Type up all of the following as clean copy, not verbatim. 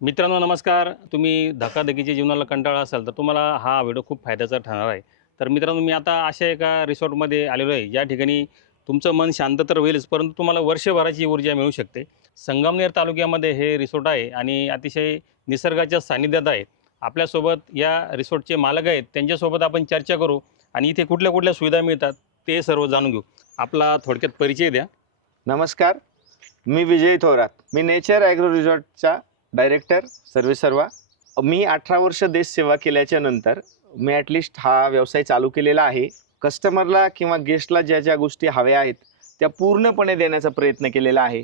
मित्रांनो नमस्कार. तुम्ही धकाधकीच्या जीवनाला कंटाळा असाल तर तुम्हाला हा व्हिडिओ खूप फायद्याचा ठरणार आहे. तर मित्रांनो मी आता अशा एका रिसॉर्टमध्ये आलेलो आहे, ज्या ठिकाणी तुमचं मन शांत तर होईलच, परंतु तुम्हाला वर्षभराची ऊर्जा मिळू शकते. संगमनेर तालुक्यामध्ये हे रिसॉर्ट आहे आणि अतिशय निसर्गाच्या सानिध्यात आहे. आपल्यासोबत या रिसॉर्टचे मालक आहेत, त्यांच्यासोबत आपण चर्चा करू आणि इथे कुठल्या कुठल्या सुविधा मिळतात ते सर्व जाणून घेऊ. आपला थोडक्यात परिचय द्या. नमस्कार, मी विजय थोरात. मी नेचर ॲग्रो रिसॉर्टचा डायरेक्टर सर्वेसर्वा. मी 18 वर्ष देशसेवा केल्याच्या नंतर मी ॲटलिस्ट हा व्यवसाय चालू केलेला आहे. कस्टमरला किंवा गेस्टला ज्या ज्या गोष्टी हव्या आहेत त्या पूर्णपणे देण्याचा प्रयत्न केलेला आहे.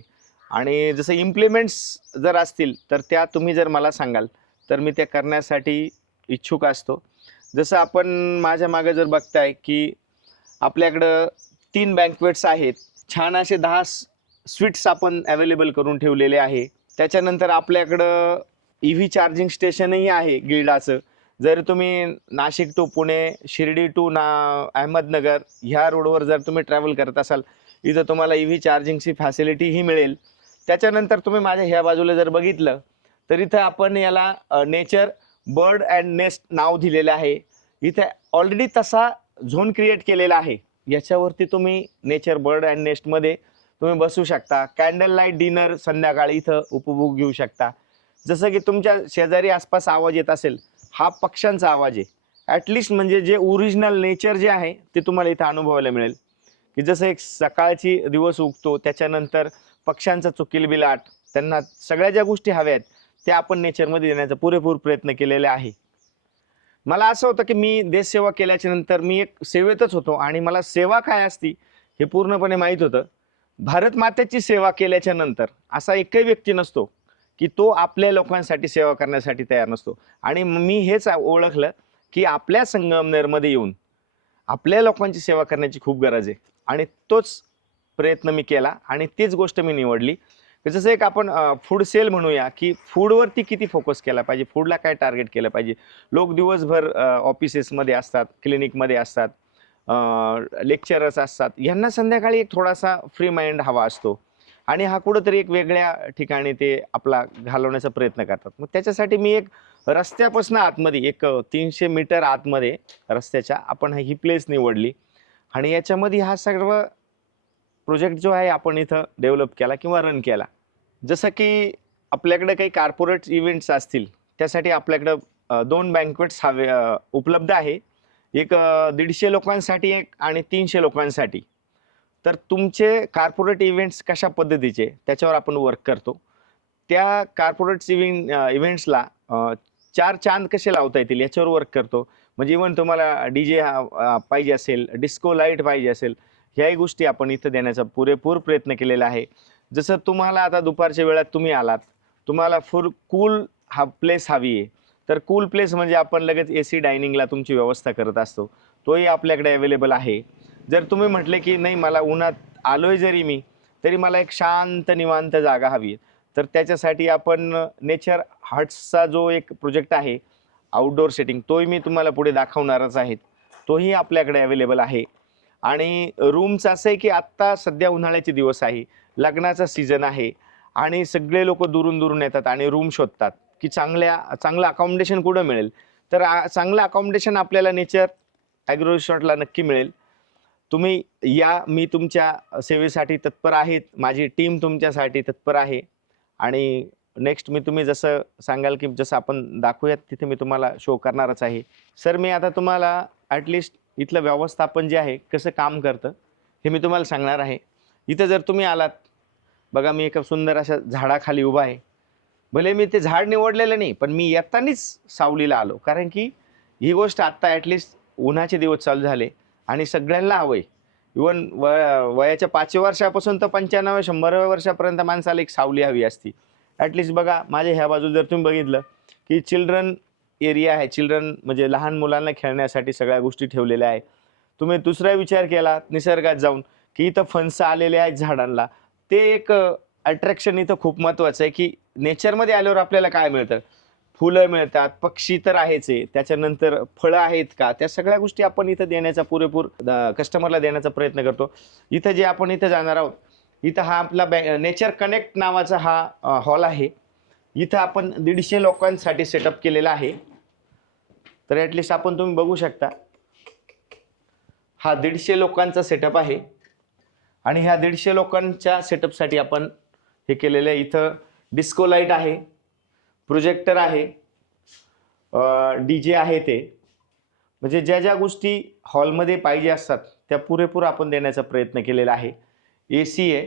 आणि जसं इम्प्लिमेंट्स जर असतील तर त्या तुम्ही जर मला सांगाल तर मी त्या करण्यासाठी इच्छुक असतो. जसं आपण माझ्या मागे जर बघताय की आपल्याकडं 3 बँक्वेट्स आहेत. छान असे 10 स्वीट्स आपण अवेलेबल करून ठेवलेले आहे. त्याच्यानंतर आपल्याकडं EV चार्जिंग स्टेशनही आहे गिल्डाचं. जर तुम्ही नाशिक टू पुणे, शिर्डी टू अहमदनगर ह्या रोडवर जर तुम्ही ट्रॅव्हल करत असाल, इथं तुम्हाला EV चार्जिंगची फॅसिलिटीही मिळेल. त्याच्यानंतर तुम्ही माझ्या ह्या बाजूला जर बघितलं तर इथं आपण याला नेचर बर्ड अँड नेस्ट नाव दिलेलं आहे. इथे ऑलरेडी तसा झोन क्रिएट केलेला आहे. याच्यावरती तुम्ही नेचर बर्ड अँड नेस्टमध्ये तुम्ही बसू शकता. कॅन्डल लाईट डिनर संध्याकाळी इथं उपभोग घेऊ शकता. जसं की तुमच्या शेजारी आसपास आवाज येत असेल, हा पक्ष्यांचा आवाज आहे. ॲटलिस्ट म्हणजे जे ओरिजिनल नेचर जे आहे ते तुम्हाला इथं अनुभवायला मिळेल. की जसं एक सकाळची दिवस उगतो, त्याच्यानंतर पक्ष्यांचा चुकिलबिलाट, त्यांना सगळ्या ज्या गोष्टी हव्या आहेत त्या आपण नेचरमध्ये देण्याचा पुरेपूर प्रयत्न केलेला आहे. मला असं होतं की मी देशसेवा केल्याच्या नंतर मी एक सेवेतच होतो आणि मला सेवा काय असती हे पूर्णपणे माहीत होतं. भारत मातेची सेवा केल्याच्या नंतर असा एकही व्यक्ती नसतो की तो आपल्या लोकांसाठी सेवा करण्यासाठी तयार नसतो. आणि मी हेच ओळखलं की आपल्या संगमनेरमध्ये येऊन आपल्या लोकांची सेवा करण्याची खूप गरज आहे. आणि तोच प्रयत्न मी केला आणि तीच गोष्ट मी निवडली. जसं एक आपण फूड सेल म्हणूया की फूडवरती किती फोकस केला पाहिजे, फूडला काय टार्गेट केलं पाहिजे. लोक दिवसभर ऑफिसेसमध्ये असतात, क्लिनिकमध्ये असतात, लेक्चरर्स असतात. यांना संध्याकाळी एक थोडासा फ्री माइंड हवा असतो आणि हा कुठंतरी एक वेगळ्या ठिकाणी ते आपला घालवण्याचा प्रयत्न करतात. मग त्याच्यासाठी मी एक रस्त्यापासून आतमध्ये एक 300 मीटर आतमध्ये रस्त्याच्या आपण ही प्लेस निवडली आणि याच्यामध्ये हा सर्व प्रोजेक्ट जो आहे आपण इथं डेव्हलप केला किंवा रन केला. जसं की आपल्याकडे काही कॉर्पोरेट इव्हेंट्स असतील त्यासाठी आपल्याकडं 2 बँक्वेट्स उपलब्ध आहे. एक 150 लोकांसाठी एक आणि 300 लोकांसाठी. तर तुमचे कॉर्पोरेट इव्हेंट्स कशा पद्धतीचे त्याच्यावर आपण वर्क करतो. त्या कॉर्पोरेट इव्हेंट्सला 4 चांद कसे लावता येतील याच्यावर वर्क करतो. म्हणजे इव्हन तुम्हाला DJ पाहिजे असेल, डिस्को लाईट पाहिजे असेल, ह्याही गोष्टी आपण इथं देण्याचा पुरेपूर प्रयत्न केलेला आहे. जसं तुम्हाला आता दुपारच्या वेळात तुम्ही आलात, तुम्हाला फुल कूल प्लेस हवी आहे. तर कूल प्लेस म्हणजे आपण लगेच AC डायनिंगला तुमची व्यवस्था करत असतो. तोही आपल्याकडे अवेलेबल आहे. जर तुम्ही म्हटले की नाही मला उन्हात आलोय जरी मी, तरी मला एक शांत निवांत जागा हवी आहे, तर त्याच्यासाठी आपण नेचर हट्सचा जो एक प्रोजेक्ट आहे आउटडोअर सेटिंग, तोही मी तुम्हाला पुढे दाखवणारच आहे. तोही आपल्याकडे अवेलेबल आहे. आणि रूमचं असं आहे की आत्ता सध्या उन्हाळ्याचे दिवस आहे, लग्नाचा सीझन आहे आणि सगळे लोक दुरून दुरून येतात आणि रूम शोधतात की चांगलं अकॉमोडेशन कुठं मिळेल. तर चांगलं अकॉमोडेशन आपल्याला नेचर ॲग्रो रिसॉर्टला नक्की मिळेल. तुम्ही या, मी तुमच्या सेवेसाठी तत्पर आहेत, माझी टीम तुमच्यासाठी तत्पर आहे. आणि नेक्स्ट मी तुम्ही जसं सांगाल की जसं आपण दाखवूयात तिथे मी तुम्हाला शो करणारच आहे. सर मी आता तुम्हाला ॲटलिस्ट इथलं व्यवस्थापन जे आहे कसं काम करतं हे मी तुम्हाला सांगणार आहे. इथं जर तुम्ही आलात, बघा मी एका सुंदर अशा झाडाखाली उभा आहे. भले मी ते झाड निवडलेलं नाही, पण मी येतानीच सावलीला आलो, कारण की ही गोष्ट आत्ता ॲटलिस्ट उन्हाचे दिवस चालू झाले आणि सगळ्यांना हवं आहे. इवन वयाच्या 5व्या वर्षापासून तर 95-100व्या वर्षापर्यंत माणसाला एक सावली हवी असती. ॲटलिस्ट बघा माझ्या ह्या बाजूला जर तुम्ही बघितलं की चिल्ड्रन एरिया आहे. चिल्ड्रन म्हणजे लहान मुलांना खेळण्यासाठी सगळ्या गोष्टी ठेवलेल्या आहे. तुम्ही दुसरा विचार केला निसर्गात जाऊन की इथं फणसं आलेले आहेत झाडांना, ते एक अट्रॅक्शन इथं खूप महत्त्वाचं आहे. की नेचरमध्ये आल्यावर आपल्याला काय मिळतं, फुलं मिळतात, पक्षी तर आहेच आहे, त्याच्यानंतर फळं आहेत का, त्या सगळ्या गोष्टी आपण इथं देण्याचा पुरेपूर कस्टमरला देण्याचा प्रयत्न करतो. इथं जे आपण इथं जाणार आहोत, इथं हा आपला नेचर कनेक्ट नावाचा हा हॉल आहे. इथं आपण 150 लोकांसाठी सेटअप केलेला आहे. तर ॲटलिस्ट आपण तुम्ही बघू शकता, हा 150 लोकांचा सेटअप आहे. आणि ह्या 150 लोकांच्या सेटअपसाठी आपण हे केलेलं आहे. इथं डिस्को लाईट आहे, प्रोजेक्टर आहे, DJ आहे. ते म्हणजे ज्या ज्या गोष्टी हॉलमध्ये पाहिजे असतात त्या पुरेपूर आपण देण्याचा प्रयत्न केलेला आहे. AC आहे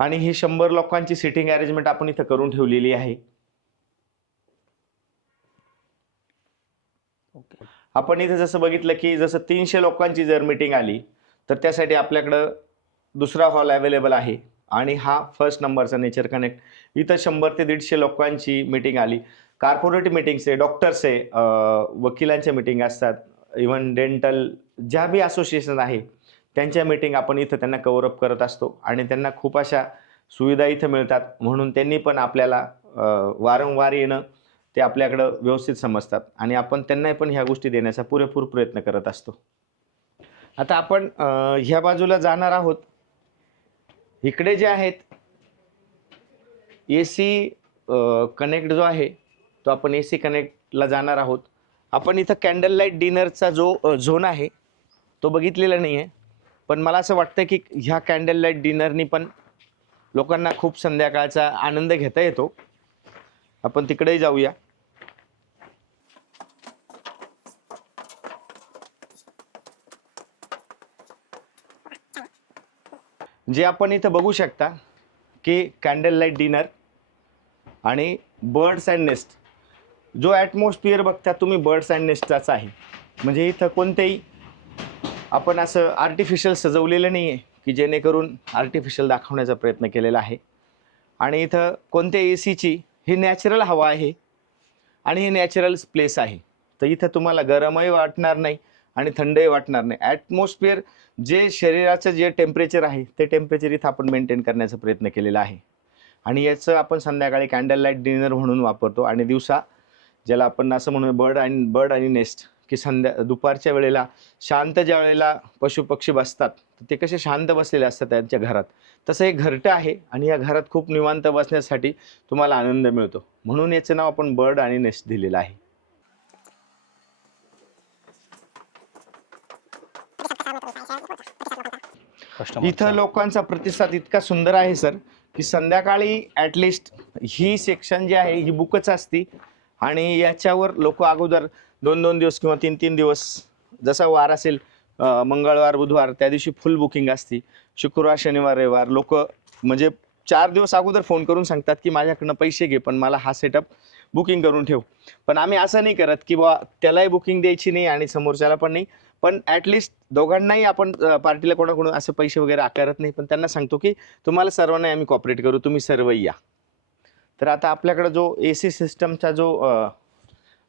आणि ही 100 लोकांची सिटिंग अरेंजमेंट आपण इथं करून ठेवलेली आहे. आपण इथं जसं बघितलं की जसं 300 लोकांची जर मीटिंग आली तर त्यासाठी आपल्याकडं दुसरा हॉल अवेलेबल आहे. आणि हा फर्स्ट नंबरचा नेचर कनेक्ट. इथं 100 ते 150 लोकांची मीटिंग आली. कॉर्पोरेट मीटिंग्स आहे, डॉक्टर्स आहे, वकिलांच्या मीटिंग असतात, इव्हन डेंटल ज्या बी असोसिएशन आहे त्यांच्या मीटिंग आपण इथं त्यांना कव्हरअप करत असतो. आणि त्यांना खूप अशा सुविधा इथं मिळतात म्हणून त्यांनी पण आपल्याला वारंवार येणं ते आपल्याकडं व्यवस्थित समजतात आणि आपण त्यांना पण ह्या गोष्टी देण्याचा पुरेपूर प्रयत्न करत असतो. आता आपण ह्या बाजूला जाणार आहोत. इकडे जे आहेत AC कनेक्ट जो आहे तो आपण AC कनेक्टला जाणार आहोत. आपण इथं कॅन्डल लाईट डिनरचा जो झोन आहे तो बघितलेला नाही आहे, पण मला असं वाटतं की ह्या कॅन्डल लाईट डिनरनी पण लोकांना खूप संध्याकाळचा आनंद घेता येतो. आपण तिकडेही जाऊया. जे आपण इथं बघू शकता की कॅन्डल लाईट डिनर आणि बर्ड्स अँड नेस्ट, जो ॲटमॉस्फिअर बघता तुम्ही बर्ड्स अँड नेस्टचाच आहे. म्हणजे इथं कोणतेही आपण असं आर्टिफिशियल सजवलेलं नाही आहे की जेणेकरून आर्टिफिशियल दाखवण्याचा प्रयत्न केलेला आहे. आणि इथं कोणत्या ACची ही नॅचरल हवा आहे आणि हे नॅचरल प्लेस आहे. तर इथं तुम्हाला गरमही वाटणार नाही आणि थंडही वाटणार नाही. ॲटमॉस्फिअर जे शरीराचं जे टेम्परेचर आहे ते टेम्परेचर इथं आपण मेंटेन करण्याचा प्रयत्न केलेला आहे. आणि याचं आपण संध्याकाळी कॅन्डल लाईट डिनर म्हणून वापरतो. आणि दिवसा ज्याला आपण असं म्हणूया बर्ड आणि नेस्ट, की दुपारच्या वेळेला शांत ज्या वेळेला पशुपक्षी बसतात ते कसे शांत बसलेले असतात त्यांच्या घरात, तसं एक घरटं आहे. आणि या घरात खूप निवांत बसण्यासाठी तुम्हाला आनंद मिळतो म्हणून याचं नाव आपण बर्ड आणि नेस्ट दिलेलं आहे. इथं लोकांचा प्रतिसाद इतका सुंदर आहे सर की संध्याकाळी ॲटलिस्ट ही सेक्शन जी आहे ही बुकच असती. आणि याच्यावर लोक अगोदर 2-2 दिवस किंवा 3-3 दिवस जसा वार असेल, मंगळवार बुधवार त्या दिवशी फुल बुकिंग असती. शुक्रवार शनिवार रविवार लोक म्हणजे 4 दिवस अगोदर फोन करून सांगतात की माझ्याकडनं पैसे घे पण मला हा सेटअप बुकिंग करून ठेव. पण आम्ही असं नाही करत की बा त्यालाही बुकिंग द्यायची नाही आणि समोरच्याला पण नाही, पण ॲटलिस्ट दोघांनाही आपण पार्टीला कोणाकडून असे पैसे वगैरे आकारत नाही, पण त्यांना सांगतो की तुम्हाला सर्वांना आम्ही कॉपरेट करू, तुम्ही सर्व या. तर आता आपल्याकडे जो AC सिस्टमचा जो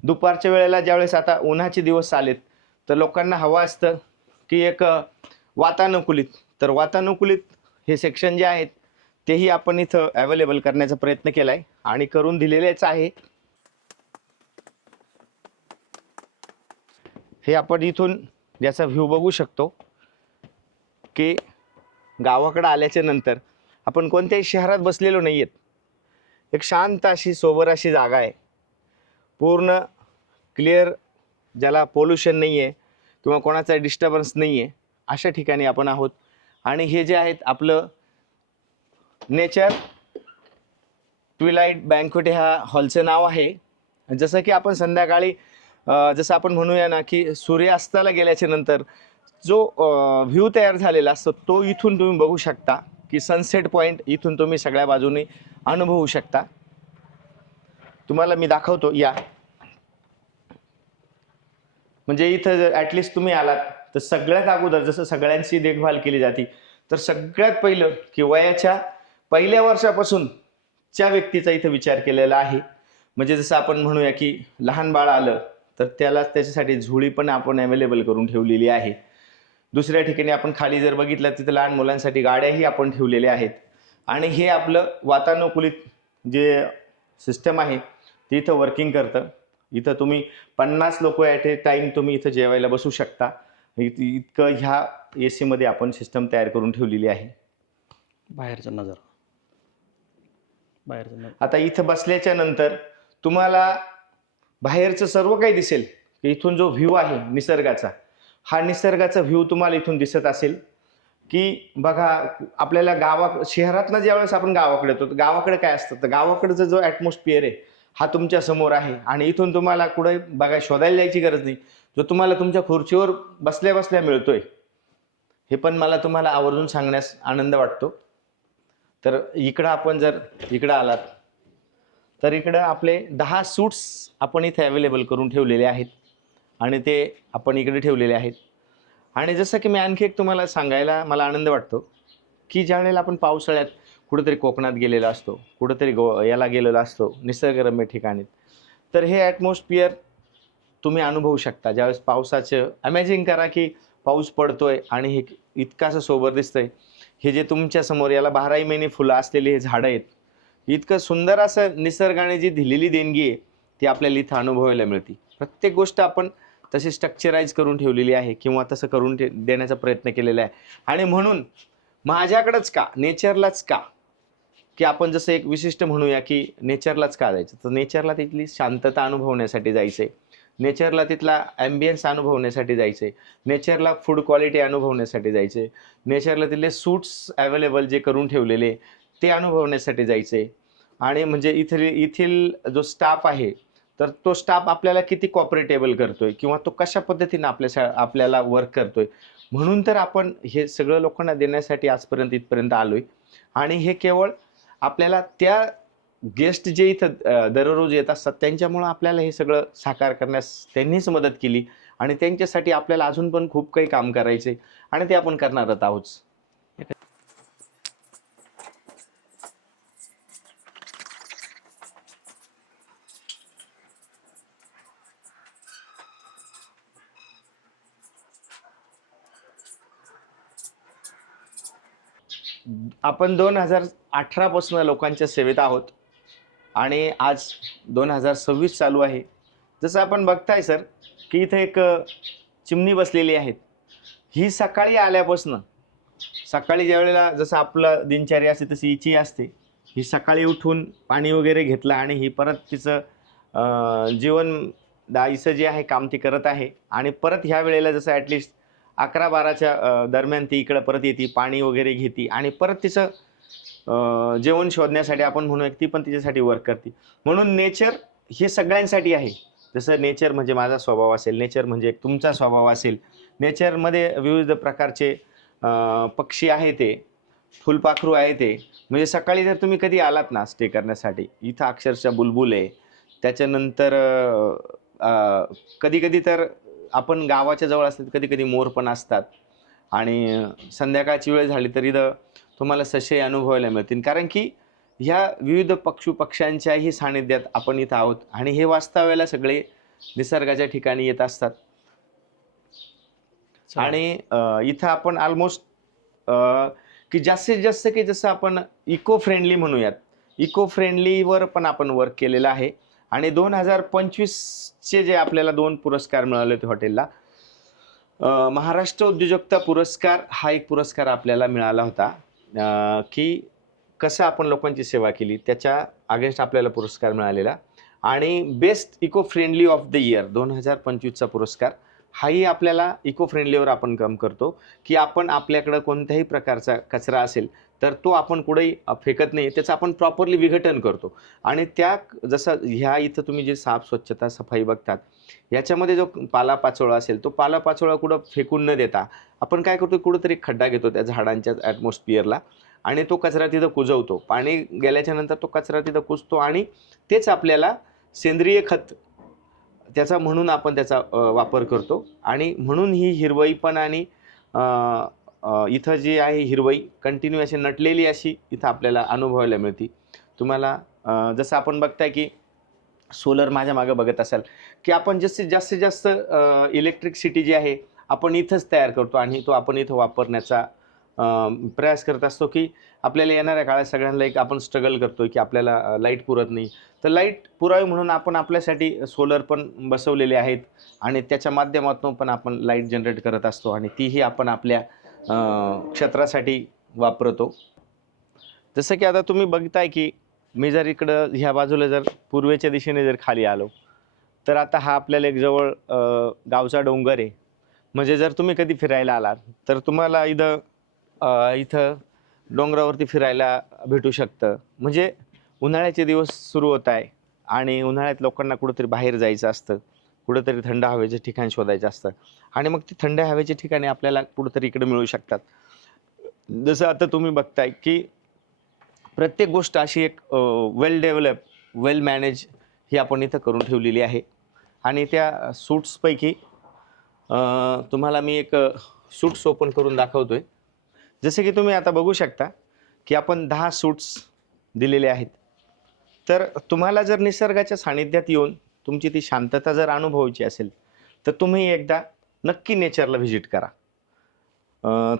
दुपारच्या वेळेला ज्यावेळेस आता उन्हाचे दिवस आलेत तर लोकांना हवं असतं की एक वातानुकूलित, तर वातानुकूलित हे सेक्शन जे आहेत तेही आपण इथं अवेलेबल करण्याचा प्रयत्न केला आहे आणि करून दिलेलेच आहे. हे आपण इथून याचा व्ह्यू बघू शकतो की गावाकडे आल्याच्या नंतर आपण कोणत्याही शहरात बसलेलो नाही आहेत. एक शांत अशी सोबर अशी जागा आहे, पूर्ण क्लिअर, ज्याला पोल्युशन नाही आहे किंवा कोणाचा डिस्टर्बन्स नाही आहे, अशा ठिकाणी आपण आहोत. आणि हे जे आहेत आपलं नेचर ट्विलाइट बँक्वेट ह्या हॉलचं नाव आहे. जसं की आपण संध्याकाळी जसं आपण म्हणूया ना की सूर्यास्ताला गेल्याच्या नंतर जो व्ह्यू तयार झालेला असतो तो इथून तुम्ही बघू शकता की सनसेट पॉईंट इथून तुम्ही सगळ्या बाजूने अनुभवू शकता. तुम्हाला मी दाखवतो या. म्हणजे इथं जर ॲटलिस्ट तुम्ही आलात तर सगळ्यात अगोदर जसं सगळ्यांची देखभाल केली जाते तर सगळ्यात पहिलं की वयाच्या पहिल्या वर्षापासून च्या व्यक्तीचा इथं विचार केलेला आहे. म्हणजे जसं आपण म्हणूया की लहान बाळ आलं तर त्याला त्याच्यासाठी झोळी पण आपण अवेलेबल करून ठेवलेली आहे. दुसऱ्या ठिकाणी आपण खाली जर बघितलं तिथं लहान मुलांसाठी गाड्याही आपण ठेवलेल्या आहेत. आणि हे आपलं वातानुकूलित जे सिस्टम आहे ते इथं वर्किंग करतं. इथं तुम्ही 50 लोक ॲट ए टाईम तुम्ही इथं जेवायला बसू शकता. इतकं ह्या AC मध्ये आपण सिस्टम तयार करून ठेवलेली आहे. बाहेरचा नजारा बाहेरचं नाही. आता इथं बसल्याच्या नंतर तुम्हाला बाहेरचं सर्व काही दिसेल. इथून जो व्ह्यू आहे निसर्गाचा, हा निसर्गाचा व्ह्यू तुम्हाला इथून दिसत असेल की बघा, आपल्याला शहरातनं ज्यावेळेस आपण गावाकडे येतो, गावाकडे काय असतं, तर गावाकडचा जो ॲटमॉस्फिअर आहे हा तुमच्या समोर आहे आणि इथून तुम्हाला कुठे बघा शोधायला जायची गरज नाही, जो तुम्हाला तुमच्या खुर्चीवर बसल्या बसल्या मिळतोय. हे पण मला तुम्हाला आवर्जून सांगण्यास आनंद वाटतो. तर इकडं आपण जर इकडं आलात तर इकडं आपले 10 सूट्स आपण इथे अवेलेबल करून ठेवलेले आहेत आणि ते आपण इकडे ठेवलेले आहेत. आणि जसं की मी आणखी एक तुम्हाला सांगायला मला आनंद वाटतो की ज्यावेळेला आपण पावसाळ्यात कुठेतरी कोकणात गेलेला असतो, कुठेतरी याला गेलेला असतो निसर्गरम्य ठिकाणी, तर हे ॲटमॉस्फिअर तुम्ही अनुभवू शकता. ज्यावेळेस पावसाचं इमॅजिन करा की पाऊस पडतोय आणि हे इतकं असं सोबर दिसतंय. हे जे तुमच्या समोर याला 12ही महिने फुलं असलेली हे झाडं आहेत, इतकं सुंदर असं निसर्गाने जी दिलेली देणगी आहे ती आपल्याला इथं अनुभवायला मिळते. प्रत्येक गोष्ट आपण तशी स्ट्रक्चराईज करून ठेवलेली आहे किंवा तसं करून देण्याचा प्रयत्न केलेला आहे. आणि म्हणून माझ्याकडंच का, नेचरलाच का, की आपण जसं एक विशिष्ट म्हणूया की नेचरलाच का जायचं, तर नेचरला तिथली शांतता अनुभवण्यासाठी जायचं आहे, नेचरला तिथला ॲम्बियन्स अनुभवण्यासाठी जायचं आहे, नेचरला फूड क्वालिटी अनुभवण्यासाठी जायचं आहे, नेचरला तिथले सूट्स अवेलेबल जे करून ठेवलेले ते अनुभवण्यासाठी जायचं आहे. आणि म्हणजे येथील जो स्टाफ आहे तर तो स्टाफ आपल्याला किती कॉपरेटेबल करतोय किंवा तो कशा पद्धतीनं आपल्याला वर्क करतोय, म्हणून तर आपण हे सगळं लोकांना देण्यासाठी आजपर्यंत इथपर्यंत आलोय. आणि हे केवळ आपल्याला त्या गेस्ट जे इथं दररोज येत असतात त्यांच्यामुळं आपल्याला हे सगळं साकार करण्यास त्यांनीच मदत केली आणि त्यांच्यासाठी आपल्याला अजून पण खूप काही काम करायचे आणि ते आपण करणारच आहोत. आपण 2018 पासून लोकांच्या सेवेत आहोत आणि आज 2026 चालू आहे. जसं आपण बघताय सर की इथे एक चिमणी बसलेली आहे. ही सकाळी आल्यापासून, सकाळी ज्या वेळेला जसं आपलं दिनचर्या असते तशी हिची असते. ही सकाळी उठून पाणी वगैरे घेतलं आणि ही परत तिचं जीवन दायचं जे आहे काम ती करत आहे आणि परत ह्या वेळेला जसं ॲटलिस्ट 11-12च्या दरम्यान ती इकडं परत येते, पाणी वगैरे घेते आणि परत तिचं जेवण शोधण्यासाठी आपण म्हणूया ती पण तिच्यासाठी वर्क करते. म्हणून नेचर हे सगळ्यांसाठी आहे. जसं नेचर म्हणजे माझा स्वभाव असेल, नेचर म्हणजे तुमचा स्वभाव असेल, नेचरमध्ये विविध प्रकारचे पक्षी आहे, ते फुलपाखरू आहे, ते म्हणजे सकाळी जर तुम्ही कधी आलात ना स्टे करण्यासाठी, इथं अक्षरशः बुलबुल आहे. त्याच्यानंतर कधी कधी तर आपण गावाच्या जवळ असतात, कधी कधी मोर पण असतात आणि संध्याकाळची वेळ झाली तरी तुम्हाला ससे अनुभवायला मिळतील, कारण की ह्या विविध पक्ष्यांच्याही सानिध्यात आपण इथं आहोत आणि हे वास्तव्याला सगळे निसर्गाच्या ठिकाणी येत असतात. आणि इथं आपण ऑलमोस्ट की जास्तीत जास्त की जसं आपण इको फ्रेंडली म्हणूयात, इको फ्रेंडलीवर पण आपण वर्क केलेलं आहे. आणि 2025चे जे आपल्याला 2 पुरस्कार मिळाले होते हॉटेलला, महाराष्ट्र उद्योजकता पुरस्कार हा एक पुरस्कार आपल्याला मिळाला होता की कसं आपण लोकांची सेवा केली त्याच्या अगेन्स्ट आपल्याला पुरस्कार मिळालेला. आणि best eco friendly of the year 2025चा पुरस्कार हाही आपल्याला इको फ्रेंडलीवर आपण काम करतो की आपण आपल्याकडं कोणत्याही प्रकारचा कचरा असेल तर तो आपण कुठेही फेकत नाही, त्याचं आपण प्रॉपरली विघटन करतो. आणि त्या जसं ह्या इथं तुम्ही जे साफ स्वच्छता सफाई बघतात, याच्यामध्ये जो पालापाचोळा असेल तो पालापाचोळा कुठं फेकून न देता आपण काय करतो, कुठंतरी खड्डा घेतो त्या झाडांच्या ॲटमॉस्फिअरला आणि तो कचरा तिथं कुजवतो. पाणी गेल्याच्या नंतर तो कचरा तिथं कुजतो आणि तेच आपल्याला सेंद्रिय खत त्याचा म्हणून आपण त्याचा वापर करतो. आणि म्हणून ही हिरवई पण आणि इथं जी आहे हिरवई कंटिन्यू अशी नटलेली अशी इथं आपल्याला अनुभवायला मिळते. तुम्हाला जसं आपण बघताय की सोलर माझ्या मागे बघत असाल की आपण जास्तीत जास्त इलेक्ट्रिसिटी जी आहे आपण इथंच तयार करतो आणि तो आपण इथं वापरण्याचा प्रयास करत असतो की आपल्याला येणाऱ्या काळात सगळ्यांना एक आपण स्ट्रगल करतो की आपल्याला लाईट पुरत नाही, तर लाईट पुरावी म्हणून आपण आपल्यासाठी सोलर पण बसवलेले आहेत आणि त्याच्या माध्यमातून पण आपण लाईट जनरेट करत असतो आणि तीही आपण आपल्या क्षेत्रासाठी वापरतो. जसं की आता तुम्ही बघताय की मी जर इकडं ह्या बाजूला जर पूर्वेच्या दिशेने जर खाली आलो तर आता हा आपल्याला एक जवळ गावचा डोंगर आहे. म्हणजे जर तुम्ही कधी फिरायला आलात तर तुम्हाला इथं डोंगरावरती फिरायला भेटू शकतं. म्हणजे उन्हाळ्याचे दिवस सुरू होत आहे आणि उन्हाळ्यात लोकांना कुठंतरी बाहेर जायचं असतं, कुठंतरी थंड हवेचे ठिकाण शोधायचं असतं आणि मग ते थंड हवेचे ठिकाणे आपल्याला कुठंतरी इकडे मिळू शकतात. जसं आता तुम्ही बघताय की प्रत्येक गोष्ट अशी एक वेल डेव्हलप, वेल मॅनेज ही आपण इथं करून ठेवलेली आहे. आणि त्या सूट्सपैकी तुम्हाला मी एक सूट्स ओपन करून दाखवतोय. जसे की तुम्ही आता बघू शकता की आपण 10 सूट्स दिलेले आहेत. तर तुम्हाला जर निसर्गाच्या सानिध्यात येऊन तुमची ती शांतता जर अनुभवायची असेल तर तुम्ही एकदा नक्की नेचरला व्हिजिट करा.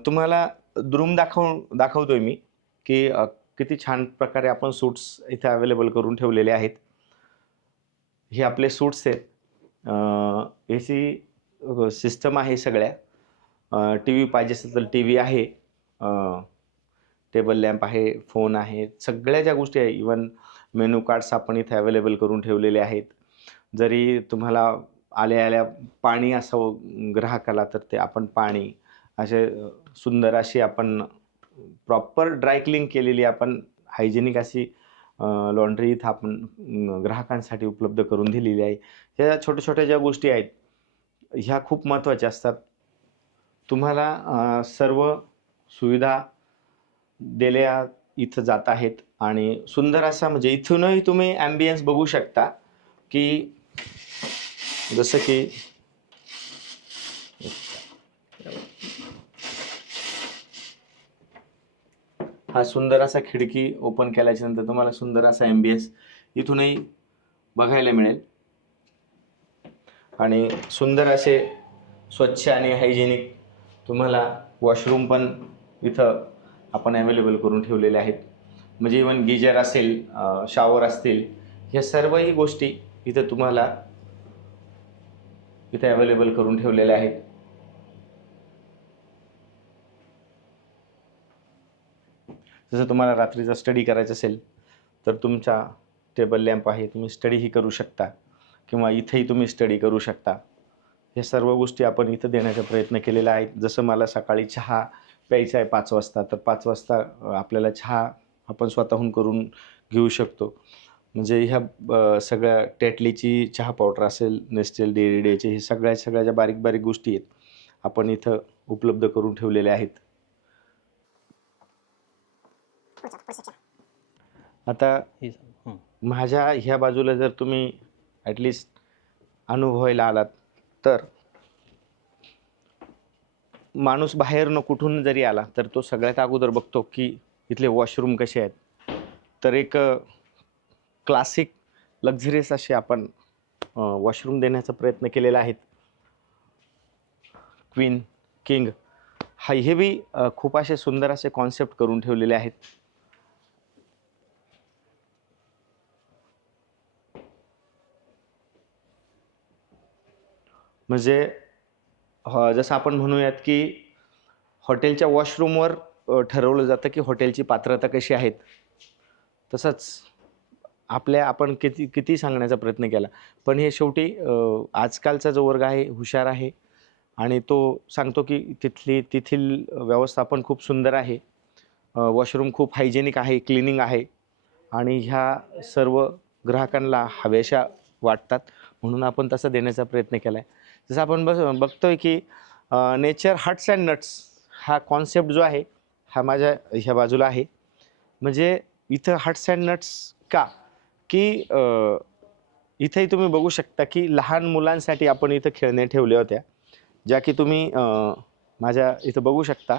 तुम्हाला रूम दाखवतोय मी की किती छान प्रकारे आपण सूट्स इथे अवेलेबल करून ठेवलेले आहेत. हे आपले सूट्स आहेत. AC सिस्टम आहे सगळ्या. टी व्ही पाहिजे असेल तर टी व्ही आहे. टेबल लॅम्प आहे, फोन आहे, सगळ्या ज्या गोष्टी आहे. इवन मेनू कार्ड्स आपण इथे अवेलेबल करून ठेवलेले आहेत. जरी तुम्हाला आल्या आल्या पाणी असावं ग्राहकाला तर ते आपण पाणी असे सुंदर अशी आपण प्रॉपर ड्रायक्लिंग केलेली आपण हायजेनिक अशी लॉन्ड्री इथं आपण ग्राहकांसाठी उपलब्ध करून दिलेली आहे. ह्या छोट्या छोट्या ज्या गोष्टी आहेत ह्या खूप महत्त्वाच्या असतात. तुम्हाला सर्व सुविधा दिल्या इथं जात आहेत आणि सुंदर असा म्हणजे इथूनही तुम्ही ॲम्बियन्स बघू शकता की जसं की हा सुंदर असा खिडकी ओपन केल्याच्या नंतर तुम्हाला सुंदर असा ॲम्बियन्स इथूनही बघायला मिळेल आणि सुंदर असे स्वच्छ आणि हायजेनिक तुम्हाला वॉशरूम पण इथं आपण अवेलेबल करून ठेवलेले आहेत. म्हणजे इवन गीजर असेल, शॉवर असतील, ह्या सर्वही गोष्टी इथं तुम्हाला इथे अवेलेबल करून ठेवलेल्या आहेत. जसं तुम्हाला रात्रीचा स्टडी करायचा असेल तर तुमचा टेबल लॅम्प आहे, तुम्ही स्टडीही करू शकता किंवा इथेही तुम्ही स्टडी करू शकता. हे सर्व गोष्टी आपण इथं देण्याचा प्रयत्न केलेला आहे. जसं मला सकाळी चहा प्यायचा आहे 5 वाजता तर 5 वाजता आपल्याला चहा आपण स्वतःहून करून घेऊ शकतो. म्हणजे ह्या सगळ्या टेटलीची चहा पावडर असेल, नेस्टेल डेअरी डेचे, हे सगळ्या ज्या बारीक बारीक गोष्टी आहेत आपण इथं उपलब्ध करून ठेवलेल्या आहेत. आता माझ्या ह्या बाजूला जर तुम्ही ॲटलिस्ट अनुभवायला आलात तर माणूस बाहेरनं कुठून जरी आला तर तो सगळ्यात अगोदर बघतो की इथले वॉशरूम कसे आहेत. तर एक क्लासिक लक्झरियस असे आपण वॉशरूम देण्याचा प्रयत्न केलेला आहे. क्वीन, किंग हे बी खूप असे सुंदर असे कॉन्सेप्ट करून ठेवलेले आहेत. म्हणजे जसं आपण म्हणूयात की हॉटेलच्या वॉशरूमवर ठरवलं जातं की हॉटेलची पात्रता कशी आहेत. तसंच आपण किती सांगण्याचा प्रयत्न केला पण हे शेवटी आजकालचा जो वर्ग आहे हुशार आहे आणि तो सांगतो की तेथील व्यवस्थापन खूप सुंदर आहे. वॉशरूम खूप हायजेनिक आहे, क्लिनिंग आहे आणि ह्या सर्व ग्राहकांना हव्याशा वाटतात म्हणून आपण तसं देण्याचा प्रयत्न केला आहे. जसं आपण बघतोय की नेचर हट्स अँड नट्स हा कॉन्सेप्ट जो आहे हा माझ्या ह्या बाजूला आहे. म्हणजे इथं हट्स अँड नट्स का की इथेही तुम्ही बघू शकता की लहान मुलांसाठी आपण इथं खेळणे ठेवल्या होत्या ज्या की तुम्ही माझ्या इथं बघू शकता.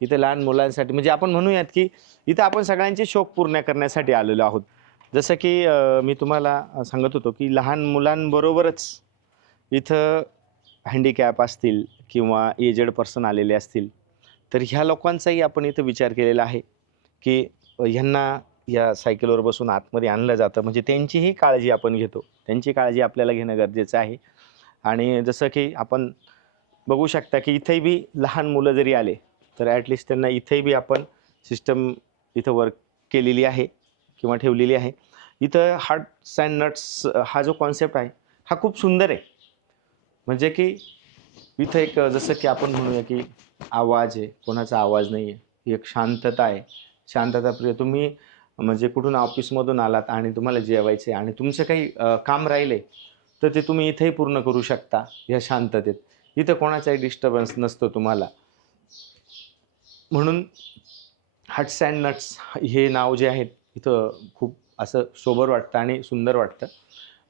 इथे लहान मुलांसाठी म्हणजे आपण म्हणूयात की इथं आपण सगळ्यांचे शौक पूर्ण करण्यासाठी आलेलो आहोत. जसं की मी तुम्हाला सांगत होतो की लहान मुलांबरोबरच इथं हँडिकॅप असतील किंवा एजेड पर्सन आलेले असतील तर ह्या लोकांचाही आपण इथं विचार केलेला आहे की ह्यांना या सायकलवर बसून आतमध्ये आणलं जातं. म्हणजे त्यांचीही काळजी आपण घेतो, त्यांची काळजी आपल्याला घेणं गरजेचं आहे. आणि जसं की आपण बघू शकता की इथेही बी लहान मुलं जरी आले तर ॲटलिस्ट त्यांना इथेही बी आपण सिस्टम इथं वर्क केलेली आहे. किंवा ठेवलेली आहे. इथं हट्स अँड नट्स हा जो कॉन्सेप्ट आहे हा खूप सुंदर आहे. म्हणजे की इथं एक जसं की आपण म्हणूया की आवाज आहे, कोणाचा आवाज नाही आहे, ही एक शांतता आहे, शांतताप्रिय. तुम्ही म्हणजे कुठून ऑफिसमधून आलात आणि तुम्हाला जेवायचं आहे आणि तुमचं काही काम राहिले तर ते तुम्ही इथेही पूर्ण करू शकता ह्या शांततेत. इथं कोणाचाही डिस्टर्बन्स नसतो तुम्हाला. म्हणून हट्स अँड नट्स हे नाव जे आहेत इथं खूप असं सोबर वाटतं आणि सुंदर वाटतं.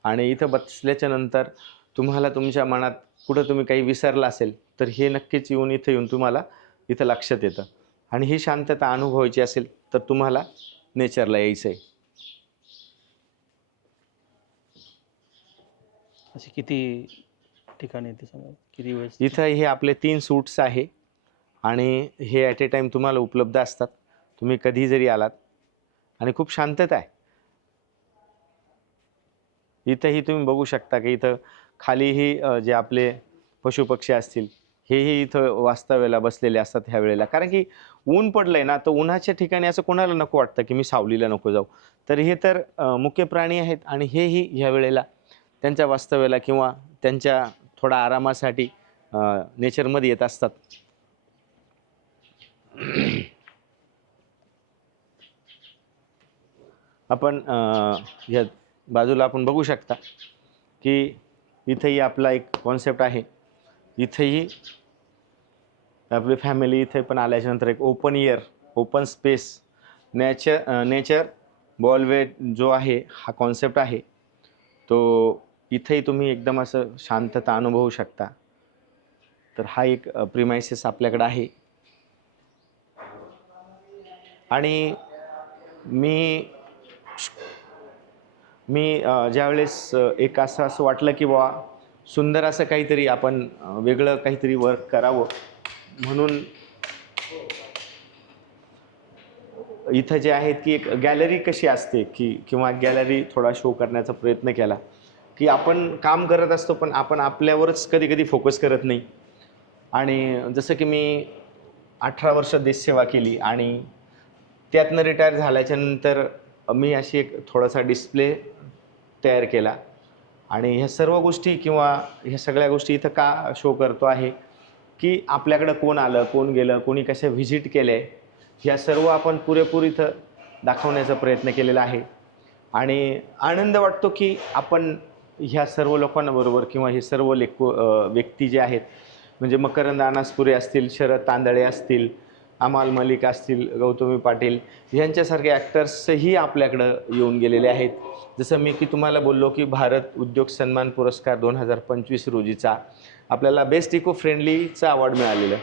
आणि इथं बसल्याच्या नंतर तुम्हाला तुमच्या मनात कुठं तुम्ही काही विसरलं असेल तर हे नक्कीच इथं येऊन तुम्हाला इथं लक्षात येतं. आणि ही शांतता अनुभवायची असेल तर तुम्हाला नेचरला यायचं आहे. असे किती ठिकाणी ते सांगा, किती वेळेस? इथं हे आपले 3 सूट्स आहे आणि हे ॲट ए टाईम तुम्हाला उपलब्ध असतात. तुम्ही कधी जरी आलात आणि खूप शांतता आहे. इथंही तुम्ही बघू शकता की इथं खालीही जे आपले पशुपक्षी असतील हेही इथं वास्तव्याला बसलेले असतात ह्या वेळेला. कारण की ऊन पडलंय ना, तर उन्हाच्या ठिकाणी असं कोणाला नको वाटतं की मी सावलीला नको जाऊ. तर हे तर मुके प्राणी आहेत आणि हेही ह्या वेळेला त्यांच्या वास्तव्याला किंवा त्यांच्या थोडा आरामासाठी नेचरमध्ये येत असतात. आपण या बाजूला आपण बघू शकता की इथेही आपला एक कॉन्सेप्ट आहे. इथेही आपली फॅमिली इथे पण आल्याच्यानंतर एक open air, open space, nature बॉलवे जो आहे हा कॉन्सेप्ट आहे तो इथेही तुम्ही एकदम असं शांतता अनुभवू शकता. तर हा एक प्रिमायसेस आपल्याकडे आहे. आणि मी मी ज्यावेळेस एक असं वाटलं की बुवा सुंदर असं काहीतरी आपण वेगळं काहीतरी वर्क करावं म्हणून इथं जे आहेत की एक गॅलरी कशी असते की किंवा गॅलरी थोडा शो करण्याचा प्रयत्न केला की आपण काम करत असतो पण आपण आपल्यावरच कधी कधी फोकस करत नाही. आणि जसं की मी 18 वर्ष देशसेवा केली आणि त्यातनं रिटायर झाल्याच्यानंतर मी अशी एक थोडासा डिस्प्ले तयार केला. आणि ह्या सर्व गोष्टी किंवा ह्या सगळ्या गोष्टी इथं का शो करतो आहे की आपल्याकडं कोण आलं, कोण गेलं, कोणी कशा व्हिजिट केले, ह्या सर्व आपण पुरेपूर इथं दाखवण्याचा प्रयत्न केलेला आहे. आणि आनंद वाटतो की आपण ह्या सर्व लोकांबरोबर किंवा हे सर्व व्यक्ती जे आहेत म्हणजे मकरंद अनासपुरे असतील, शरद तांदळे असतील, अमाल मलिक असतील, गौतमी पाटील यांच्यासारखे ॲक्टर्सही आपल्याकडं येऊन गेलेले आहेत. जसं मी की तुम्हाला बोललो की भारत उद्योग सन्मान पुरस्कार 2025 रोजीचा आपल्याला बेस्ट इको फ्रेंडलीचा अवॉर्ड मिळालेलं,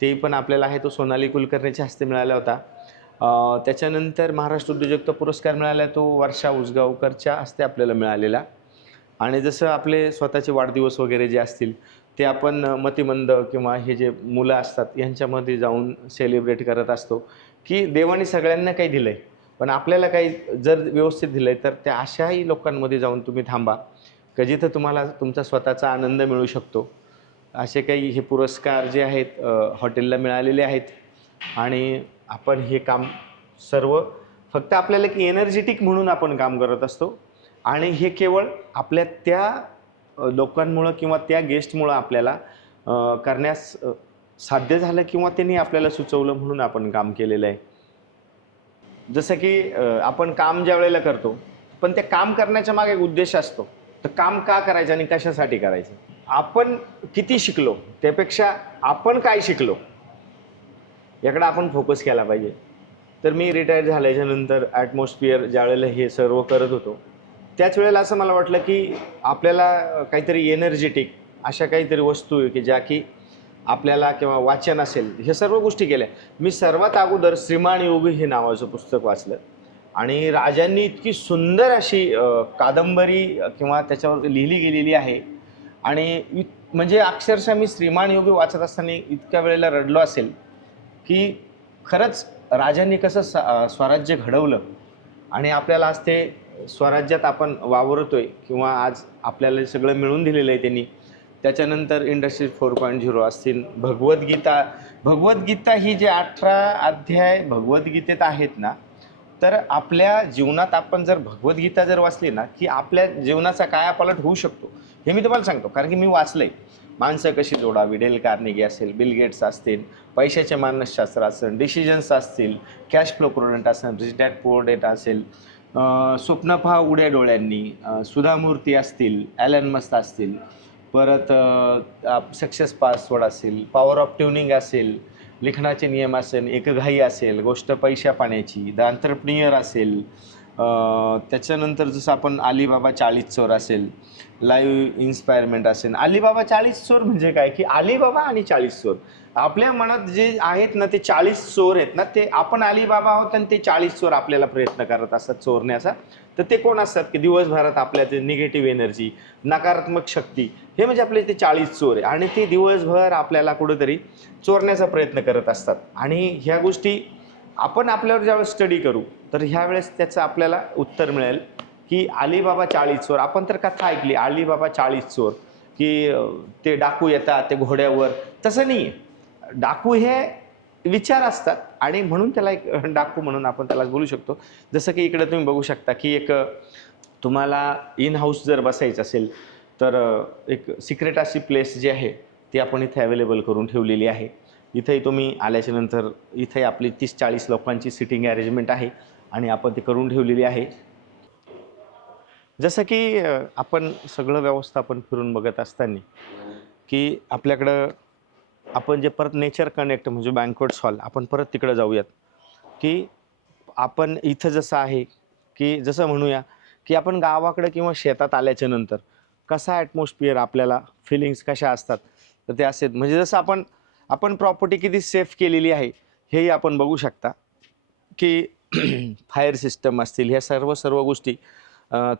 ते पण आपल्याला आहे तो सोनाली कुलकर्णीच्या हस्ते मिळाला होता. त्याच्यानंतर महाराष्ट्र उद्योजकता पुरस्कार मिळाला तो वर्षा उसगावकरच्या हस्ते आपल्याला मिळालेला. आणि जसं आपले स्वतःचे वाढदिवस वगैरे जे असतील ते आपण मतिमंद किंवा हे जे मुलं असतात यांच्यामध्ये जाऊन सेलिब्रेट करत असतो की देवाने सगळ्यांना काही दिलं आहे पण आपल्याला काही जर व्यवस्थित दिलं आहे तर त्या अशाही लोकांमध्ये जाऊन तुम्ही थांबा का जिथं तुम्हाला तुमचा स्वतःचा आनंद मिळू शकतो. असे काही हे पुरस्कार जे आहेत हॉटेलला मिळालेले आहेत. आणि आपण हे काम सर्व फक्त आपल्याला की एनर्जेटिक म्हणून आपण काम करत असतो आणि हे केवळ आपल्या त्या लोकांमुळं किंवा त्या गेस्टमुळं आपल्याला करण्यास साध्य झालं किंवा त्यांनी आपल्याला सुचवलं म्हणून आपण काम केलेलं आहे. जसं की आपण काम ज्या वेळेला करतो पण ते काम करण्याच्या मागे एक उद्देश असतो. तर काम का करायचं आणि कशासाठी करायचं, आपण किती शिकलो त्यापेक्षा आपण काय शिकलो याकडे आपण फोकस केला पाहिजे. तर मी रिटायर झाल्याच्यानंतर ॲटमॉस्फिअर ज्या वेळेला हे सर्व करत होतो त्याच वेळेला असं मला वाटलं की आपल्याला काहीतरी एनर्जेटिक अशा काहीतरी वस्तू आहे की ज्या की आपल्याला किंवा वाचन असेल हे सर्व गोष्टी केल्या. मी सर्वात अगोदर श्रीमान योगी हे नावाचं पुस्तक वाचलं आणि राजांनी इतकी सुंदर अशी कादंबरी किंवा त्याच्यावर लिहिली गेलेली आहे. आणि म्हणजे अक्षरशः मी श्रीमान योगी वाचत असताना इतक्या वेळेला रडलो असेल की खरंच राजांनी कसं स्वराज्य घडवलं आणि आपल्याला आज ते स्वराज्यात आपण वावरतोय किंवा आज आपल्याला सगळं मिळून दिलेलं आहे त्यांनी. त्याच्यानंतर इंडस्ट्री 4.0 असतील, भगवद्गीता ही जे 18 अध्याय भगवद्गीतेत आहेत ना तर आपल्या जीवनात आपण जर भगवद्गीता जर वाचली ना, की आपल्या जीवनाचा कायापालट होऊ शकतो. हे मी तुम्हाला सांगतो, कारण की मी वाचलंय. माणसं कशी जोडावी, डेल कार्नेगी असेल, बिल गेट्स असतील, पैशाचे मानसशास्त्र असेल, डिसिजन्स असतील, कॅश फ्लो प्रुडंट असेल, रिच डॅड पुअर डॅड असेल, स्वप्न पहा उड्या डोळ्यांनी, सुधा मूर्ती असतील, ॲलन मस्त असतील, परत सक्सेस पासवर्ड असेल, पॉवर ऑफ ट्युनिंग असेल, लेखनाचे नियम असेल, एकघाई असेल, गोष्ट पैशा पाण्याची, द एंटरप्रेन्युअर असेल, त्याच्यानंतर जसं आपण अलीबाबा 40 चोर असेल, लाईव्ह इन्स्पायरमेंट असेल. अलीबाबा 40 चोर म्हणजे काय, की अलीबाबा आणि 40 चोर आपल्या मनात जे आहेत ना, ते 40 चोर आहेत ना, ते आपण अलीबाबा आहोत आणि ते 40 चोर आपल्याला प्रयत्न करत असतात चोरण्याचा. तर ते कोण असतात, की दिवसभरात आपल्या ते निगेटिव्ह एनर्जी, नकारात्मक शक्ती, हे म्हणजे आपले ते 40 चोर आहे आणि ते दिवसभर आपल्याला कुठंतरी चोरण्याचा प्रयत्न करत असतात. आणि ह्या गोष्टी आपण आपल्यावर ज्यावेळेस स्टडी करू तर ह्यावेळेस त्याचं आपल्याला उत्तर मिळेल, की अलीबाबा 40 चोर. आपण तर कथा ऐकली अलीबाबा 40 चोर, की ते डाकू येतात ते घोड्यावर. तसं नाही आहे. डाकू हे विचार असतात आणि म्हणून त्याला एक डाकू म्हणून आपण त्याला बोलू शकतो. जसं की इकडे तुम्ही बघू शकता, की एक तुम्हाला इन हाऊस जर बसायचं असेल तर एक सिक्रेट अशी प्लेस जी आहे ती आपण इथे अवेलेबल करून ठेवलेली आहे. इथेही तुम्ही आल्याच्या नंतर इथे आपली 30-40 लोकांची सिटिंग अरेंजमेंट आहे आणि आपण ती करून ठेवलेली आहे. जसं की आपण सगळं व्यवस्थापन फिरून बघत असताना, की आपल्याकडं आपण जे परत नेचर कनेक्ट म्हणजे बँक्वेट्स हॉल आपण परत तिकडं जाऊयात, की आपण इथं जसं आहे, की जसं म्हणूया, की आपण गावाकडे किंवा शेतात आल्याच्या नंतर कसा ॲटमॉस्फिअर आपल्याला फिलिंग्स कशा असतात, तर ते असेल. म्हणजे जसं आपण आपण प्रॉपर्टी किती सेफ केलेली आहे हेही आपण बघू शकता, की फायर सिस्टम असतील, ह्या सर्व गोष्टी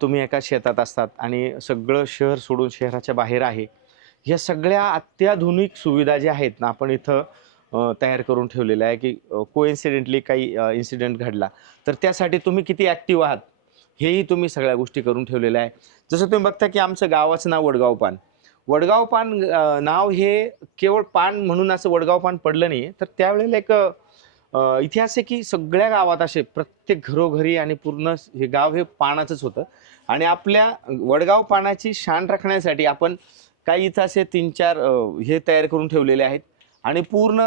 तुम्ही एका शेतात असतात आणि सगळं शहर सोडून शहराच्या बाहेर आहे. ह्या सगळ्या अत्याधुनिक सुविधा ज्या आहेत ना, आपण इथं तयार करून ठेवलेल्या आहे, की कोइन्सिडेंटली काही इन्सिडेंट घडला तर त्यासाठी तुम्ही किती ॲक्टिव्ह आहात हेही तुम्ही सगळ्या गोष्टी करून ठेवलेल्या आहे. जसं तुम्ही बघता, की आमचं गावाचं नाव वडगाव पान. वडगाव पान नाव हे केवळ पान म्हणून असं वडगाव पान पडलं नाही आहे. तर त्यावेळेला एक इतिहास आहे, की सगळ्या गावात असे प्रत्येक घरोघरी आणि पूर्ण हे गाव हे पानाचंच होतं आणि आपल्या वडगाव पानाची शान राखण्यासाठी आपण काही इथं असे 3-4 हे तयार करून ठेवलेले आहेत आणि पूर्ण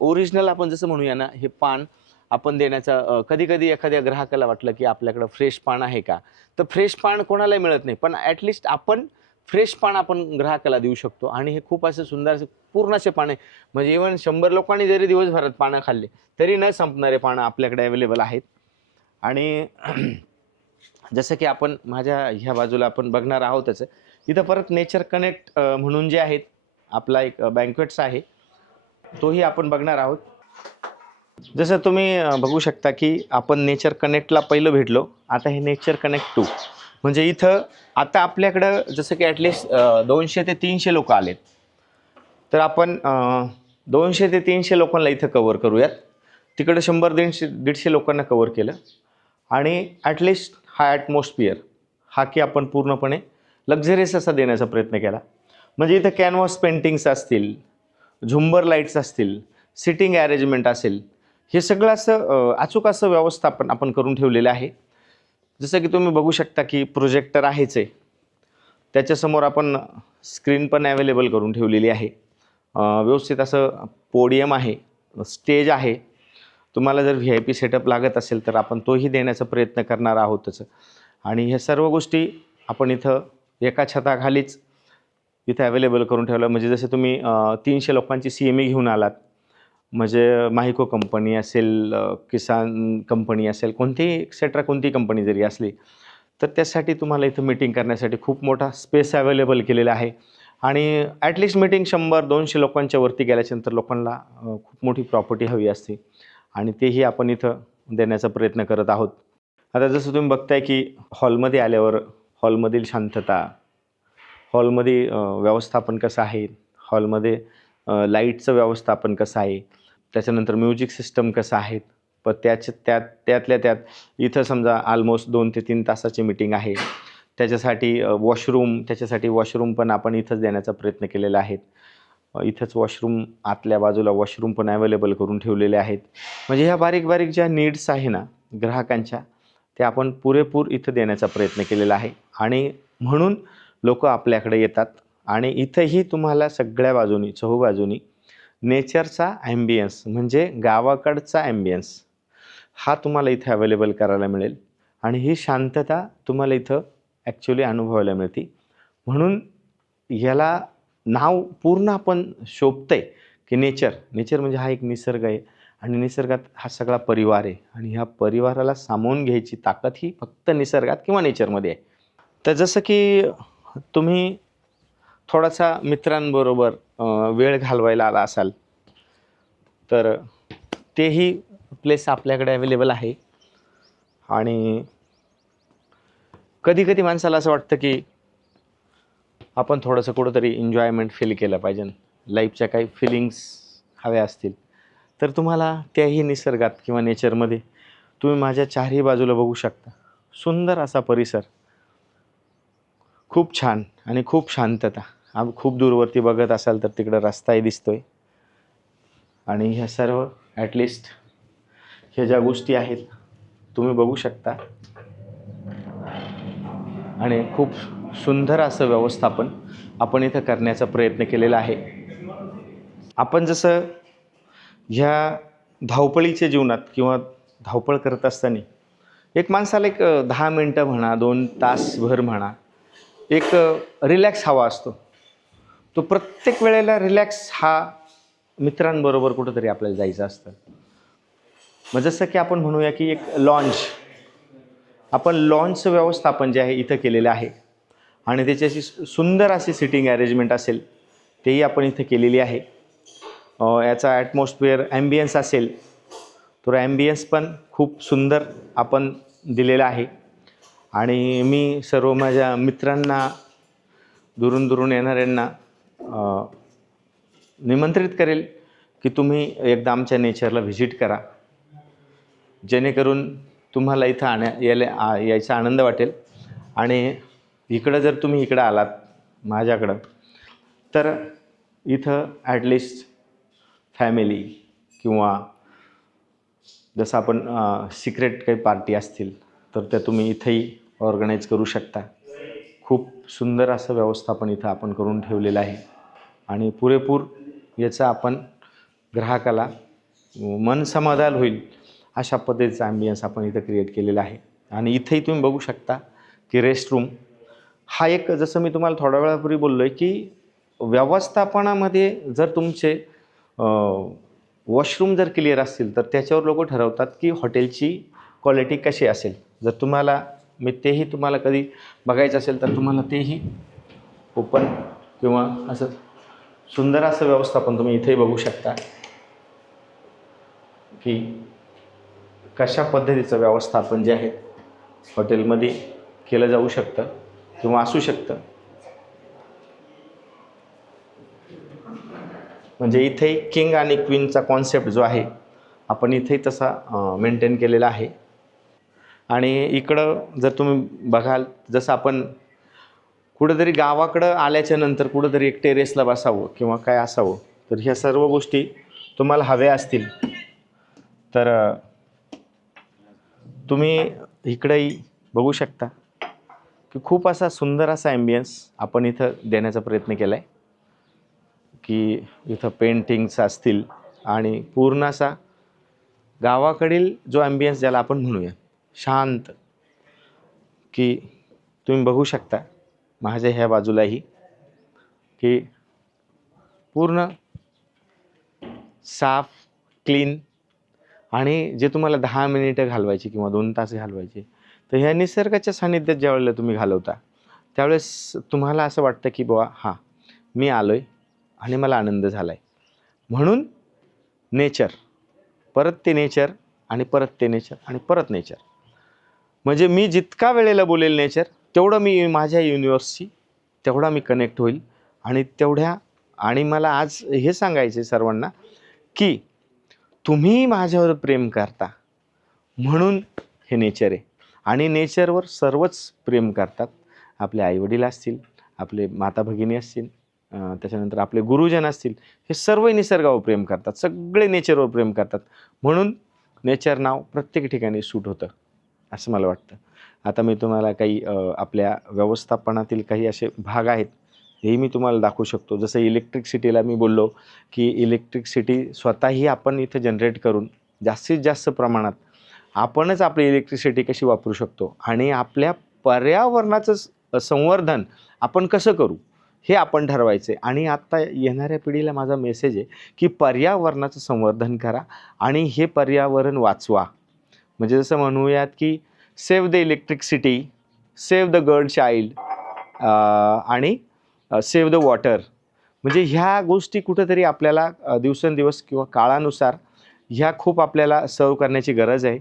ओरिजिनल आपण जसं म्हणूया ना, हे पान आपण देण्याचा कधी-कधी एखाद्या ग्राहकाला वाटलं, की आपल्याकडं फ्रेश पान आहे का? तर फ्रेश पान कोणालाही मिळत नाही. पण ॲटलिस्ट आपण फ्रेश पान आपण ग्राहकाला देऊ शकतो आणि हे खूप असे सुंदर असे पूर्ण असे पाने म्हणजे इव्हन 100 लोकांनी जरी दिवसभरात पानं खाल्ले तरी न संपणारे पानं आपल्याकडे अवेलेबल आहेत. आणि जसं की आपण माझ्या ह्या बाजूला आपण बघणार आहोतच. इथं परत नेचर कनेक्ट म्हणून जे आहेत आपला एक बँक्वेट्स आहे, तोही आपण बघणार आहोत. जसं तुम्ही बघू शकता, की आपण नेचर कनेक्टला पहिलं भेटलो, आता हे नेचर कनेक्ट 2 म्हणजे इथं आता आपल्याकडं जसं की ॲटलिस्ट 200 ते 300 लोक आलेत. तर आपण 200 ते 300 लोकांना इथं कव्हर करूयात. तिकडं 100-150 लोकांना कव्हर केलं आणि ॲटलिस्ट हा ॲटमॉस्फिअर हा की आपण पूर्णपणे लक्झरियस असा देण्याचा प्रयत्न केला. म्हणजे इथं कॅनव्हास पेंटिंग्स असतील, झुंबर लाईट्स असतील, सिटिंग अरेंजमेंट असेल, हे सगळं असं अचूक असं व्यवस्थापन आपण करून ठेवलेलं आहे. जसं की तुम्ही बघू शकता, की प्रोजेक्टर आहेच आहे. त्याच्यासमोर आपण स्क्रीन पण अवेलेबल करून ठेवलेली आहे. व्यवस्थित असं पोडियम आहे, स्टेज आहे. तुम्हाला जर VIP सेटअप लागत असेल तर आपण तोही देण्याचा प्रयत्न करणार आहोतच. आणि ह्या सर्व गोष्टी आपण इथं एका छताखालीच इथं अवेलेबल करून ठेवलं. म्हणजे जसं तुम्ही 300 लोकांची CME घेऊन आलात, म्हणजे माहिको कंपनी असेल, किसान कंपनी असेल, कोणतीही एक्सेट्रा कोणतीही कंपनी जरी असली तर त्यासाठी तुम्हाला इथं मीटिंग करण्यासाठी खूप मोठा स्पेस अवेलेबल केलेला आहे. आणि ॲटलिस्ट मीटिंग 100-200 लोकांच्या वरती गेल्याच्यानंतर लोकांना खूप मोठी प्रॉपर्टी हवी असते आणि तेही आपण इथं देण्याचा प्रयत्न करत आहोत. आता जसं तुम्ही बघताय, की हॉलमध्ये आल्यावर हॉलमधील शांतता, हॉलमध्ये व्यवस्थापन कसं आहे, हॉलमध्ये लाईटचं व्यवस्थापन कसं आहे, त्याच्यानंतर म्युझिक सिस्टम कसं आहे. पण त्यातल्या त्यात इथं समजा ऑलमोस्ट 2 ते 3 तासाची मीटिंग आहे. त्याच्यासाठी वॉशरूम पण आपण इथंच देण्याचा प्रयत्न केलेला आहे. इथंच वॉशरूम आतल्या बाजूला वॉशरूम पण अवेलेबल करून ठेवलेले आहेत. म्हणजे ह्या बारीक बारीक ज्या नीड्स आहे ना, ग्राहकांच्या ते आपण पुरेपूर इथं देण्याचा प्रयत्न केलेला आहे आणि म्हणून लोक आपल्याकडे येतात. आणि इथंही तुम्हाला सगळ्या बाजूनी चहूबाजूनी नेचरचा ॲम्बियन्स म्हणजे गावाकडचा ॲम्बियन्स हा तुम्हाला इथे अवेलेबल करायला मिळेल आणि ही शांतता तुम्हाला इथं ॲक्च्युली अनुभवायला मिळते. म्हणून याला नाव पूर्ण आपण शोभतंय की नेचर म्हणजे हा एक निसर्ग आहे आणि निसर्गात हा सगळा परिवार आहे आणि ह्या परिवाराला सामावून घ्यायची ताकद ही फक्त निसर्गात किंवा नेचरमध्ये आहे. तर जसं की तुम्ही थोडासा मित्रांबरोबर वेळ घालवायला आला असाल तर तेही प्लेस आपल्याकडे अवेलेबल आहे. आणि कधी कधी माणसाला असं वाटतं की आपण थोडंसं कुठंतरी एन्जॉयमेंट फील केलं पाहिजे, लाईफच्या काही फिलिंग्स हव्या असतील तर तुम्हाला त्याही निसर्गात किंवा नेचरमध्ये तुम्ही माझ्या चारही बाजूला बघू शकता. सुंदर असा परिसर, खूप छान आणि खूप शांतता. खूप दूरवरती बघत असाल तर तिकडं रस्ताही दिसतोय आणि ह्या सर्व ॲटलिस्ट ह्या ज्या गोष्टी आहेत तुम्ही बघू शकता आणि खूप सुंदर असं व्यवस्थापन आपण इथं करण्याचा प्रयत्न केलेला आहे. आपण जसं ह्या धावपळीच्या जीवनात किंवा धावपळ करत असताना एक माणसाला एक 10 मिनटं म्हणा 2 तासभर म्हणा एक रिलॅक्स हवा असतो. तो प्रत्येक वेळेला रिलॅक्स हा मित्रांबरोबर कुठंतरी आपल्याला जायचं असतं. मग जसं की आपण म्हणूया की एक आपण लॉन्चचं व्यवस्थापन जे आहे इथं केलेलं आहे आणि त्याची सुंदर अशी सिटिंग अरेंजमेंट असेल तेही आपण इथं केलेली आहे. याचा ॲटमॉस्फिअर ॲम्बियन्स असेल तर ॲम्बियन्स पण खूप सुंदर आपण दिलेला आहे. आणि मी सर्व माझ्या मित्रांना दुरून दुरून येणाऱ्यांना निमंत्रित करेल की तुम्ही एकदा आमच्या नेचरला व्हिजिट करा, जेणेकरून तुम्हाला इथं यायचा आनंद वाटेल. आणि इकडं जर तुम्ही इकडं आलात माझ्याकडं तर इथं ॲटलिस्ट फॅमिली किंवा जसं आपण सिक्रेट काही पार्टी असतील तर त्या तुम्ही इथंही ऑर्गनाईज करू शकता. खूप सुंदर असं व्यवस्थापन इथं आपण करून ठेवलेलं आहे आणि पुरेपूर याचा आपण ग्राहकाला मन समाधान होईल अशा पद्धतीचा ॲम्बियन्स आपण इथं क्रिएट केलेला आहे. आणि इथंही तुम्ही बघू शकता की रेस्टरूम हा एक, जसं मी तुम्हाला थोड्या वेळापूर्वी बोललो आहे की व्यवस्थापनामध्ये जर तुमचे वॉशरूम जर क्लिअर असतील तर त्याच्यावर लोक ठरवतात की हॉटेलची क्वालिटी कशी असेल. जर तुम्हाला तेही तुम्हाला कधी बघायचं असेल तर तुम्हाला तेही ओपन किंवा असं सुंदर असं व्यवस्थापन तुम्ही इथेही बघू शकता की कशा पद्धतीचं व्यवस्थापन जे आहे हॉटेलमध्ये केलं जाऊ शकतं किंवा असू शकतं. म्हणजे इथे किंग आणि क्वीनचा कॉन्सेप्ट जो आहे आपण इथे तसा मेंटेन केलेला आहे. आणि इकडं जर तुम्ही बघाल जसं आपण कुठंतरी गावाकडं आल्याच्या नंतर कुठंतरी एक टेरेसला बसावं किंवा काय असावं तर ह्या सर्व गोष्टी तुम्हाला हव्या असतील तर तुम्ही इकडेही बघू शकता की खूप असा सुंदर असा ॲम्बियन्स आपण इथं देण्याचा प्रयत्न केला आहे की इथं पेंटिंग्स असतील आणि पूर्ण असा गावाकडील जो ॲम्बियन्स ज्याला आपण म्हणूया शांत, की तुम्ही बघू शकता माझ्या ह्या बाजूलाही की पूर्ण साफ क्लीन. आणि जे तुम्हाला 10 मिनिटं घालवायची किंवा 2 तास घालवायचे तर ह्या निसर्गाच्या सानिध्यात ज्यावेळेला तुम्ही घालवता त्यावेळेस तुम्हाला असं वाटतं की बुवा हां मी आलो आहे आणि मला आनंद झाला आहे. म्हणून नेचर, परत ते नेचर आणि परत ते नेचर आणि परत नेचर. म्हणजे मी जितका वेळेला बोलेल नेचर तेवढं मी माझ्या युनिवर्सशी तेवढा मी कनेक्ट होईल. आणि मला आज हे सांगायचे सर्वांना की तुम्ही माझ्यावर प्रेम करता म्हणून हे नेचर आहे. आणि नेचरवर सर्वच प्रेम करतात. आपले आईवडील असतील, आपले माता भगिनी असतील, त्याच्यानंतर आपले गुरुजन असतील, हे सर्व निसर्गावर प्रेम करतात, सगळे नेचरवर प्रेम करतात. म्हणून नेचर नाव प्रत्येक ठिकाणी सूट होतं असं मला वाटतं. आता मी तुम्हाला काही आपल्या व्यवस्थापनातील काही असे भाग आहेत हेही मी तुम्हाला दाखवू शकतो. जसं इलेक्ट्रिसिटीला मी बोललो की इलेक्ट्रिसिटी स्वतःही आपण इथं जनरेट करून जास्तीत जास्त प्रमाणात आपणच आपली इलेक्ट्रिसिटी कशी वापरू शकतो आणि आपल्या पर्यावरणाचं संवर्धन आपण कसं करू हे आपण ठरवायचे. आणि आत्ता येणाऱ्या पिढीला माझा मेसेज आहे की पर्यावरणाचं संवर्धन करा आणि हे पर्यावरण वाचवा. म्हणजे जसं म्हणूयात की save the electricity, save the girl child आणि सेव्ह द वॉटर. म्हणजे ह्या गोष्टी कुठंतरी आपल्याला दिवसेंदिवस किंवा काळानुसार ह्या खूप आपल्याला सर्व करण्याची गरज आहे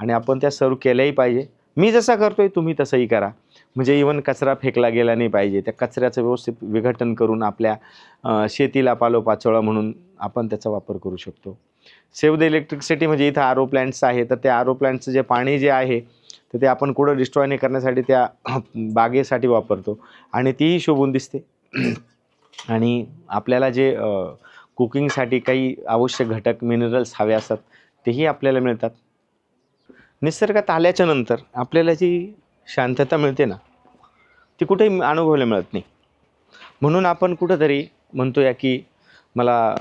आणि आपण त्या सर्व केल्याही पाहिजे. मी जसा करतोय तुम्ही तसंही करा. म्हणजे इवन कचरा फेकला गेला नाही पाहिजे. त्या कचऱ्याचं व्यवस्थित विघटन करून आपल्या शेतीला पालोपाचोळा म्हणून आपण त्याचा वापर करू शकतो. सेव्ह द इलेक्ट्रिसिटी म्हणजे इथं आर ओ प्लॅन्ट्स आहे तर त्या आर ओ प्लॅन्टचं जे पाणी जे आहे तर ते आपण कुठं डिस्ट्रॉय नाही करण्यासाठी त्या बागेसाठी वापरतो आणि तीही शोभून दिसते. आणि आपल्याला जे कुकिंगसाठी काही आवश्यक घटक मिनरल्स हवे असतात तेही आपल्याला मिळतात. निसर्गात आल्याच्या नंतर आपल्याला जी शांतता मिळते ना ती कुठेही अनुभवायला मिळत नाही. म्हणून आपण कुठंतरी म्हणतो या की मला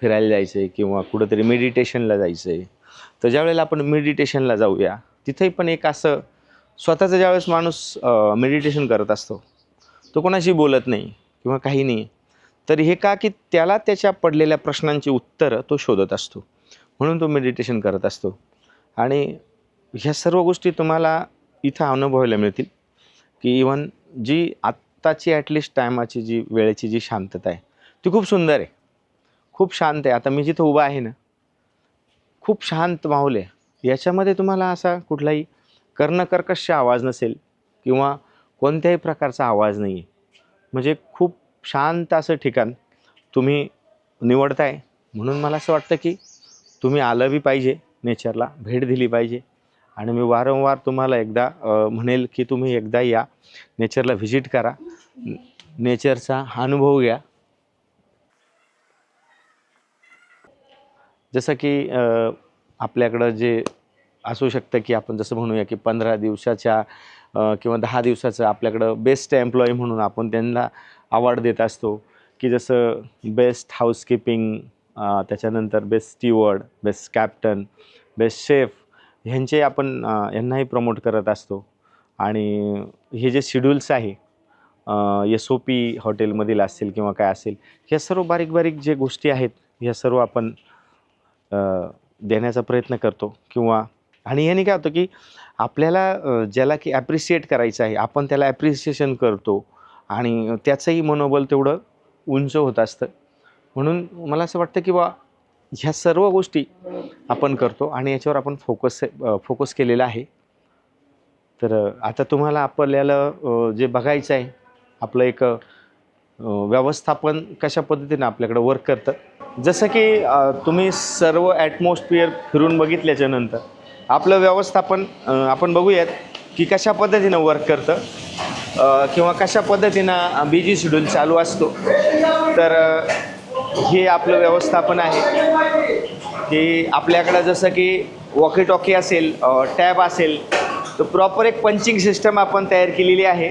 फिरायला जायचं आहे किंवा कुठंतरी मेडिटेशनला जायचं आहे. तर ज्यावेळेला आपण मेडिटेशनला जाऊया तिथेही पण एक असं स्वतःचं ज्यावेळेस माणूस मेडिटेशन करत असतो तो कोणाशी बोलत नाही किंवा काही नाही. तर हे का की त्याला त्याच्या पडलेल्या प्रश्नांची उत्तरं तो शोधत असतो म्हणून तो मेडिटेशन करत असतो. आणि ह्या सर्व गोष्टी तुम्हाला इथं अनुभवायला मिळतील की इवन जी आत्ताची ॲटलिस्ट टायमाची जी वेळेची जी शांतता आहे ती खूप सुंदर आहे, खूप शांत आहे. आता मी जिथं उभा आहे ना खूप शांत माहोल आहे. याच्यामध्ये तुम्हाला असा कुठलाही कर्णकर्कश आवाज नसेल किंवा कोणत्याही प्रकारचा आवाज नाही आहे. म्हणजे खूप शांत असं ठिकाण तुम्ही निवडताय. म्हणून मला असं वाटतं की तुम्ही आलं बी पाहिजे, नेचरला भेट दिली पाहिजे. आणि मी वारंवार तुम्हाला एकदा म्हणेल की तुम्ही एकदा या, नेचरला व्हिजिट करा, नेचरचा अनुभव घ्या. जसं की आपल्याकडं जे असू शकतं की आपण जसं म्हणूया की 15 दिवसाच्या किंवा 10 दिवसाचं आपल्याकडं बेस्ट एम्प्लॉई म्हणून आपण त्यांना अवॉर्ड देत असतो की जसं बेस्ट हाऊसकीपिंग, त्याच्यानंतर best steward, best captain, best chef ह्यांचे आपण यांनाही प्रमोट करत असतो. आणि हे जे शेड्यूल्स आहे SOP हॉटेलमधील असेल किंवा काय असेल ह्या सर्व बारीक बारीक जे गोष्टी आहेत ह्या सर्व आपण देण्याचा प्रयत्न करतो. किंवा आणि ह्याने काय होतं की आपल्याला ज्याला की ॲप्रिशिएट करायचं आहे आपण त्याला ॲप्रिसिएशन करतो आणि त्याचंही मनोबल तेवढं उंच होत असतं. म्हणून मला असं वाटतं की ह्या सर्व गोष्टी आपण करतो आणि याच्यावर आपण फोकस केलेला आहे. तर आता तुम्हाला आपल्याला जे बघायचं आहे आपलं एक व्यवस्थापन कशा पद्धतीनं आपल्याकडं वर्क करतं. जसं की तुम्ही सर्व ॲटमॉस्फिअर फिरून बघितल्याच्या नंतर आपलं व्यवस्थापन आपण बघूयात की कशा पद्धतीनं वर्क करतं किंवा कशा पद्धतीनं बिजी शेड्यूल चालू असतो. तर हे आपलं व्यवस्थापन आहे की आपल्याकडं जसं की वॉकी टॉकी असेल, टॅब असेल तर प्रॉपर एक पंचिंग सिस्टम आपण तयार केलेली आहे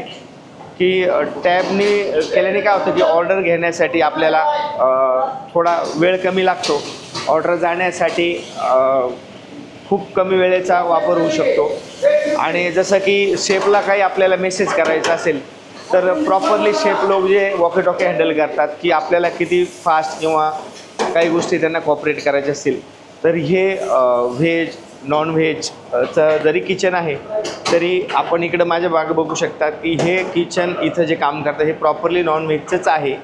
की टॅबने केल्याने काय होतं की ऑर्डर घेण्यासाठी आपल्याला थोडा वेळ कमी लागतो. ऑर्डर जाण्यासाठी खूप कमी वेळेचा वापर होऊ शकतो. आणि जसं की शेफला काही आपल्याला मेसेज करायचा असेल तर प्रॉपरली शेफ लोक जे वॉकी टॉकी हँडल करतात की आपल्याला किती फास्ट किंवा काही गोष्टी त्यांना कॉपरेट करायच्या असतील तर हे व्हेज नॉन व्हेजचं जरी किचन आहे तरी आपण इकडं माझ्या बाग बघू शकता की हे किचन इथं जे काम करतं हे प्रॉपरली नॉन व्हेजचंच आहे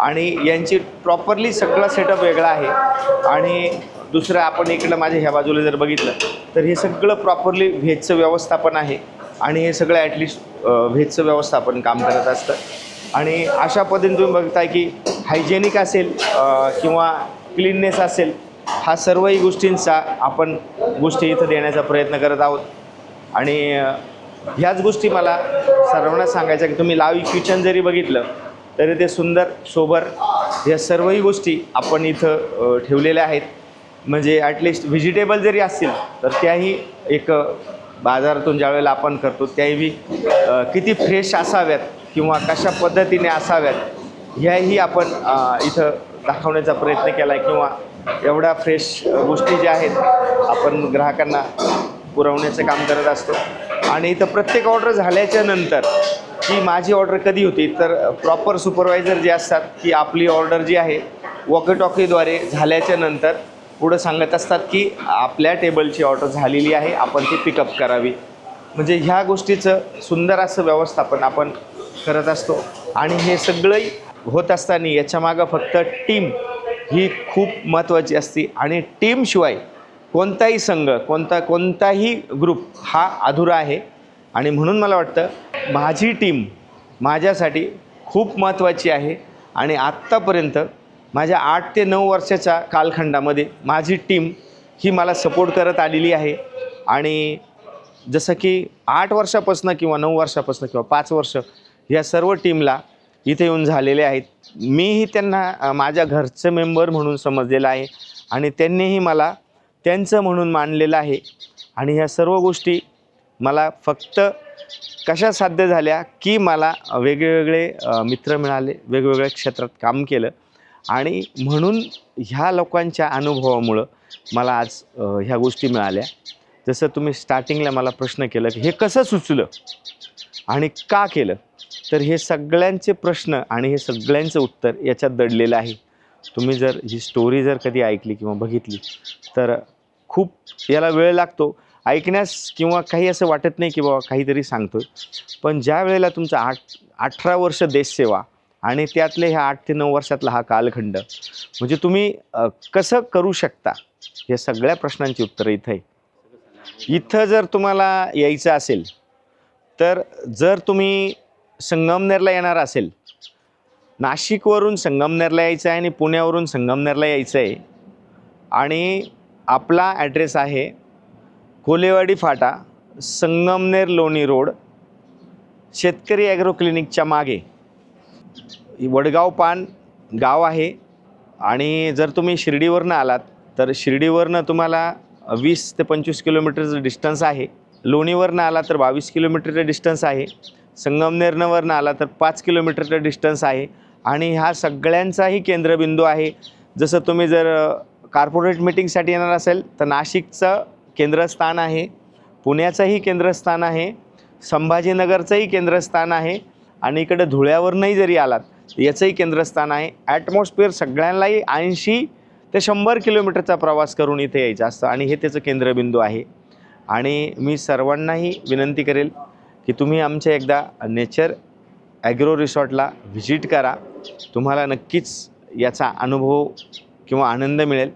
आणि यांची प्रॉपरली सगळा सेटअप वेगळा आहे. आणि दुसरं आपण इकडं माझ्या ह्या बाजूला जर बघितलं तर हे सगळं प्रॉपरली व्हेजचं व्यवस्थापन आहे आणि हे सगळं ॲटलिस्ट व्हेजचं व्यवस्थापन काम करत असतं. आणि अशा पद्धतीने तुम्ही बघताय की हायजेनिक असेल किंवा क्लीननेस असेल हा सर्वही गोष्टींचा आपण गोष्टी इथं देण्याचा प्रयत्न करत आहोत. आणि ह्याच गोष्टी मला सर्वांना सांगायच्या की तुम्ही लाईव्ह किचन जरी बघितलं तरी ते सुंदर सोबर ह्या सर्वही गोष्टी आपण इथं ठेवलेल्या आहेत. म्हणजे ॲटलिस्ट व्हेजिटेबल जरी असतील तर त्याही एक बाजारातून ज्यावेळेला आपण करतो त्याही किती फ्रेश असाव्यात किंवा कशा पद्धतीने असाव्यात ह्याही आपण इथं दाखवण्याचा प्रयत्न केला आहे किंवा एवढ्या फ्रेश गोष्टी ज्या आहेत आपण ग्राहकांना पुरवण्याचं काम करत असतो. आणि इथं प्रत्येक ऑर्डर झाल्याच्या नंतर की माझी ऑर्डर कधी होती तर प्रॉपर सुपरवायझर जे असतात की आपली ऑर्डर जी आहे वॉकी टॉकीद्वारे झाल्याच्या नंतर पुढं सांगत असतात की आपल्या टेबलची ऑर्डर झालेली आहे, आपण ती पिकअप करावी. म्हणजे ह्या गोष्टीचं सुंदर असं व्यवस्थापन आपण करत असतो. आणि हे सगळंही होत असताना याच्यामागं फक्त टीम ही खूप महत्त्वाची असते आणि टीमशिवाय कोणताही संघ कोणताही ग्रुप हा अधुरा आहे. आणि म्हणून मला वाटतं माझी टीम माझ्यासाठी खूप महत्त्वाची आहे. आणि आत्तापर्यंत माझ्या 8 ते 9 वर्षाच्या कालखंडामध्ये माझी टीम ही मला सपोर्ट करत आलेली आहे. आणि जसं की 8 वर्षापासून किंवा 9 वर्षापासून किंवा 5 वर्ष या सर्व टीमला इथे येऊन झालेले आहेत. मीही त्यांना माझ्या घरचं मेंबर म्हणून समजलेलं आहे आणि त्यांनीही मला त्यांचं म्हणून मानलेलं आहे. आणि ह्या सर्व गोष्टी मला फक्त कशा साध्य झाल्या की मला वेगवेगळे मित्र मिळाले, वेगवेगळ्या क्षेत्रात काम केलं आणि म्हणून ह्या लोकांच्या अनुभवामुळं मला आज ह्या गोष्टी मिळाल्या. जसं तुम्ही स्टार्टिंगला मला प्रश्न केला की हे कसं सुचलं आणि का केलं, तर हे सगळ्यांचे प्रश्न आणि हे सगळ्यांचं उत्तर याच्यात दडलेलं आहे. तुम्ही जर ही स्टोरी जर कधी ऐकली किंवा बघितली तर खूप याला वेळ लागतो ऐकण्यास किंवा काही असं वाटत नाही की बाबा काहीतरी सांगतोय. पण ज्या वेळेला तुमचं 18 वर्ष देशसेवा आणि त्यातले ह्या 8 ते 9 वर्षातला हा कालखंड म्हणजे तुम्ही कसं करू शकता या सगळ्या प्रश्नांची उत्तरं इथं आहे. इथं जर तुम्हाला यायचं असेल तर जर तुम्ही संगमनेरला येणार असेल, नाशिकवरून संगमनेरला यायचं आहे आणि पुण्यावरून संगमनेरला यायचं आहे आणि आपला ॲड्रेस आहे कोलेवाडी फाटा, संगमनेर लोणी रोड, शेतकरी ॲग्रो क्लिनिकच्या मागे वडगाव पान गाव आहे. आणि जर तुम्ही शिर्डीवरनं आलात तर शिर्डीवरनं तुम्हाला 20 ते 25 किलोमीटरचं डिस्टन्स आहे. लोणीवरनं आला तर 22 किलोमीटरचं डिस्टन्स आहे. संगमनेरवरनं आला तर 5 किलोमीटरचं डिस्टन्स आहे. आणि ह्या सगळ्यांचाही केंद्रबिंदू आहे. जसं तुम्ही जर कॉर्पोरेट मीटिंगसाठी येणार असेल तर नाशिकचं केंद्रस्थान आहे, पुण्याचंही केंद्रस्थान आहे, संभाजीनगरचंही केंद्रस्थान आहे आणि इकडे धुळ्यावरनंही जरी आलात याचंही केंद्रस्थान आहे. ॲटमॉस्फिअर सगळ्यांनाही 80 ते 100 किलोमीटरचा प्रवास करून इथे यायचं असतं आणि हे त्याचं केंद्रबिंदू आहे. आणि मी सर्वांनाही विनंती करेल की तुम्ही आमच्या एकदा नेचर ॲग्रो रिसॉर्टला व्हिजिट करा. तुम्हाला नक्कीच याचा अनुभव किंवा आनंद मिळेल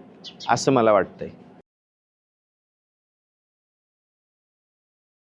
असं मला वाटतं आहे.